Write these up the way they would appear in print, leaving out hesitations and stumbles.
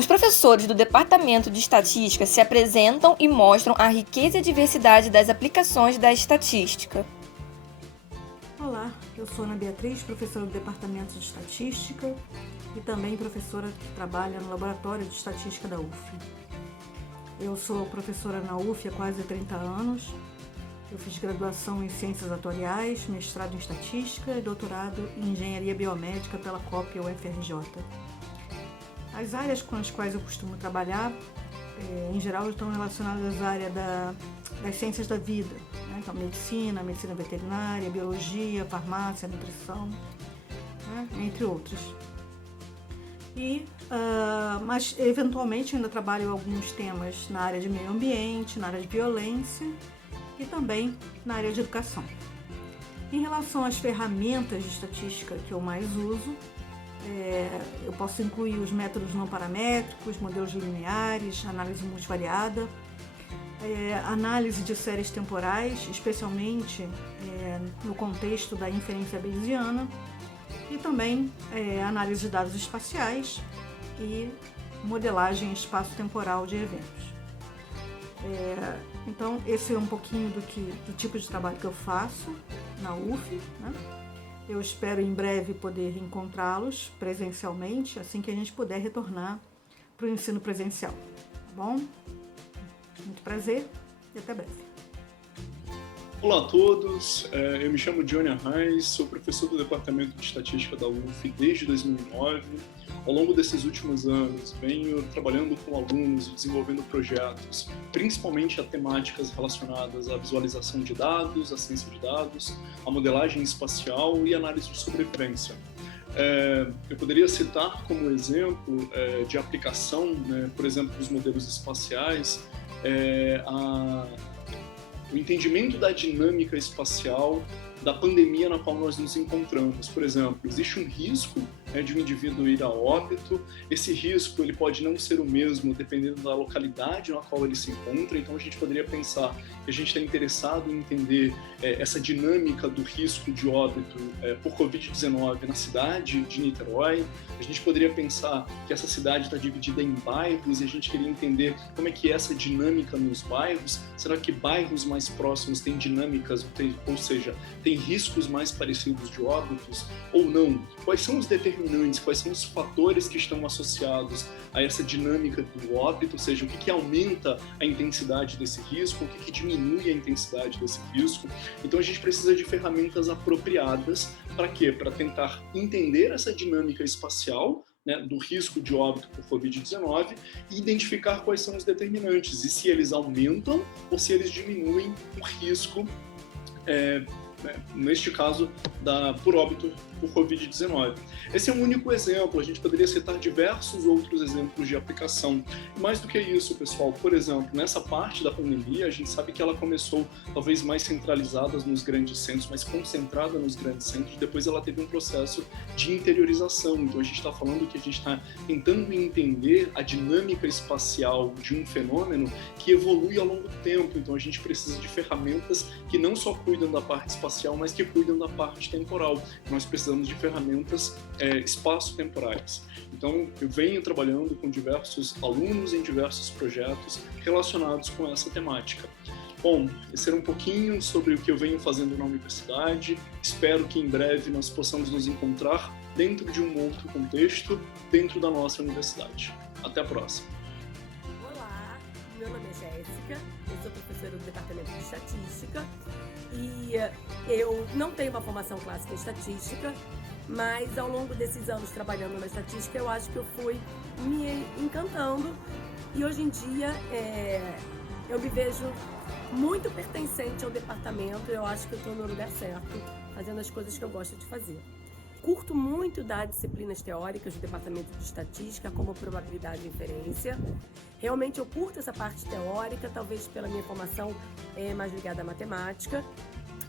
Os professores do Departamento de Estatística se apresentam e mostram a riqueza e diversidade das aplicações da estatística. Olá, eu sou Ana Beatriz, professora do Departamento de Estatística e também professora que trabalha no Laboratório de Estatística da UF. Eu sou professora na UF há quase 30 anos. Eu fiz graduação em Ciências Atuariais, mestrado em Estatística e doutorado em Engenharia Biomédica pela COP UFRJ. As áreas com as quais eu costumo trabalhar, em geral, estão relacionadas à área das ciências da vida, né? Então, medicina veterinária, biologia, farmácia, nutrição, né? Entre outros. Mas, eventualmente, ainda trabalho alguns temas na área de meio ambiente, na área de violência e também na área de educação. Em relação às ferramentas de estatística que eu mais uso, eu posso incluir os métodos não paramétricos, modelos lineares, análise multivariada, análise de séries temporais, especialmente no contexto da inferência bayesiana, e também análise de dados espaciais e modelagem espaço-temporal de eventos. Então, esse é um pouquinho do tipo de trabalho que eu faço na UF, né? Eu espero em breve poder encontrá-los presencialmente, assim que a gente puder retornar para o ensino presencial. Tá bom? Muito prazer e até breve. Olá a todos, eu me chamo Johnny Arraes, sou professor do Departamento de Estatística da UF desde 2009. Ao longo desses últimos anos, venho trabalhando com alunos e desenvolvendo projetos, principalmente a temáticas relacionadas à visualização de dados, à ciência de dados, à modelagem espacial e análise de sobrevivência. Eu poderia citar como exemplo de aplicação, né, por exemplo, dos modelos espaciais, o entendimento da dinâmica espacial da pandemia na qual nós nos encontramos. Por exemplo, existe um risco de um indivíduo ir a óbito. Esse risco ele pode não ser o mesmo dependendo da localidade na qual ele se encontra. Então a gente poderia pensar que a gente está interessado em entender essa dinâmica do risco de óbito por Covid-19 na cidade de Niterói. A gente poderia pensar que essa cidade está dividida em bairros e a gente queria entender como é que é essa dinâmica nos bairros. Será que bairros mais próximos têm dinâmicas, ou seja, têm riscos mais parecidos de óbitos ou não? Quais são os determinantes, quais são os fatores que estão associados a essa dinâmica do óbito, ou seja, o que aumenta a intensidade desse risco, o que diminui a intensidade desse risco. Então a gente precisa de ferramentas apropriadas para quê? Para tentar entender essa dinâmica espacial, né, do risco de óbito por Covid-19 e identificar quais são os determinantes e se eles aumentam ou se eles diminuem o risco, neste caso, por óbito por Covid-19. Esse é um único exemplo, a gente poderia citar diversos outros exemplos de aplicação. Mais do que isso, pessoal, por exemplo, nessa parte da pandemia, a gente sabe que ela começou talvez mais centralizada nos grandes centros, mais concentrada nos grandes centros, depois ela teve um processo de interiorização. Então a gente está falando que a gente está tentando entender a dinâmica espacial de um fenômeno que evolui ao longo do tempo. Então a gente precisa de ferramentas que não só cuidam da parte espacial, mas que cuidam da parte temporal. Nós precisamos de ferramentas espaço-temporais. Então, eu venho trabalhando com diversos alunos em diversos projetos relacionados com essa temática. Bom, esse era um pouquinho sobre o que eu venho fazendo na universidade. Espero que em breve nós possamos nos encontrar dentro de um outro contexto, dentro da nossa universidade. Até a próxima. Olá, meu nome é Jéssica, eu sou professora do Departamento de Estatística e eu não tenho uma formação clássica em estatística, mas ao longo desses anos trabalhando na estatística eu acho que eu fui me encantando e hoje em dia eu me vejo muito pertencente ao departamento. Eu acho que eu estou no lugar certo, fazendo as coisas que eu gosto de fazer. Curto muito das disciplinas teóricas do Departamento de Estatística, como probabilidade e inferência. Realmente eu curto essa parte teórica, talvez pela minha formação mais ligada à matemática.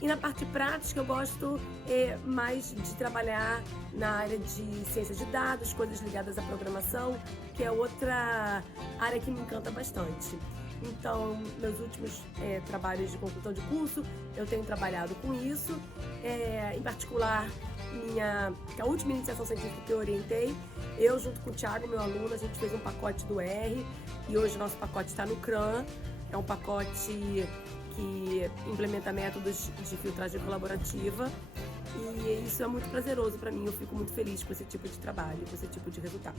E na parte prática eu gosto mais de trabalhar na área de ciência de dados, coisas ligadas à programação, que é outra área que me encanta bastante. Então, meus últimos trabalhos de conclusão de curso, eu tenho trabalhado com isso, em particular a última iniciação científica que eu orientei, eu junto com o Thiago, meu aluno, a gente fez um pacote do R e hoje o nosso pacote está no CRAN. É um pacote que implementa métodos de filtragem colaborativa e isso é muito prazeroso para mim, eu fico muito feliz com esse tipo de trabalho, com esse tipo de resultado.